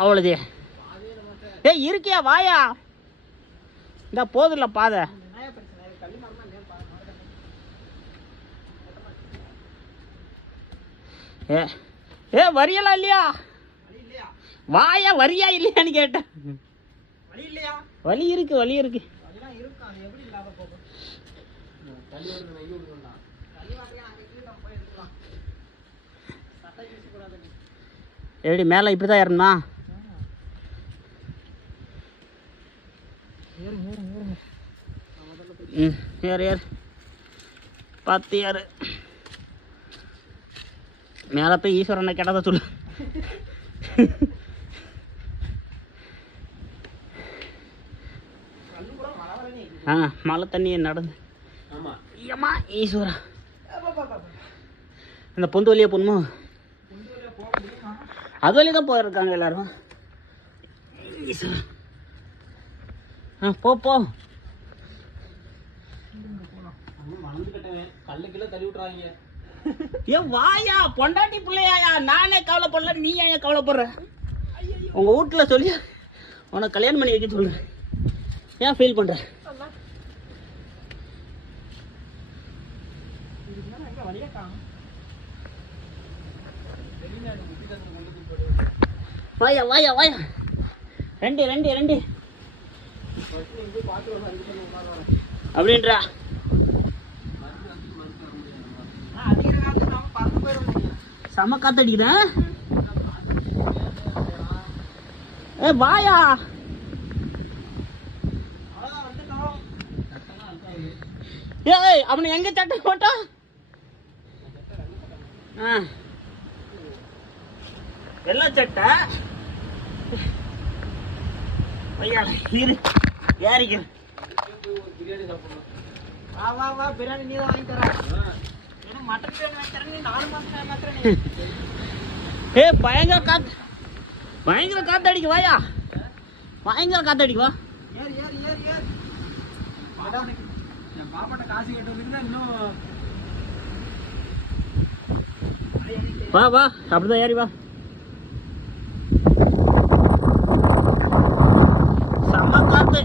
அவ்வளோதே. ஏய் இருக்கியா வாயா, இந்த போதில்ல பாதை. ஏ ஏ வரியலாம் இல்லையா, வாயா வரியா இல்லையான்னு கேட்டேன். வலி இருக்கு, வலி இருக்கு. எப்படி மேலே இப்படி தான் ஏறணுமா? ம் ஏறு ஏறு, பார்த்து ஏறு. மேலே போய் ஈஸ்வரனை கேட்டதை சொல்லு. மழை தண்ணியை நடந்து ஐயம்மா ஈஸ்வரா. இந்த பொந்து வழியாக போகணுமோ? அது வழி தான் போயிருக்காங்க எல்லாரும். போ போ. ஏன் வாயா, பொண்டாட்டி பிள்ளையா, நானே கவலைப்படல, நீ ஏன் கவலைப்படுற? உங்க வீட்டுல சொல்லி உனக்கு கல்யாணம் பண்ணி வைக்க சொல்ற, ஏன் ஃபீல் பண்ற? வாயா வாயா வாயா, ரெண்டு ரெண்டு ரெண்டு அப்படின்றா. செம காத்தடிக்குதா. ஏ வாயா, ஏய் அவனை எங்க சட்டை போட்டா? வெள்ளை சட்டை ஏறிக்க. வா வா வா, பிரியாணி நீ தான் வாங்கி தர. மட்டன் பிரியாணி வாங்கி தரேன், நீ 4 மாசம் ஏமாத்துறேன். ஏ பயங்கர காத்து, பயங்கர காத்து அடிக்கு. வாயா, பயங்கர காத்து அடிக்கு. வா ஏறு ஏறு ஏறு ஏறு. என் பாப்பாட்ட காசு கேட்டு இன்னும். வா வா, அப்படிதான் ஏறி வா. செம்ம காத்து.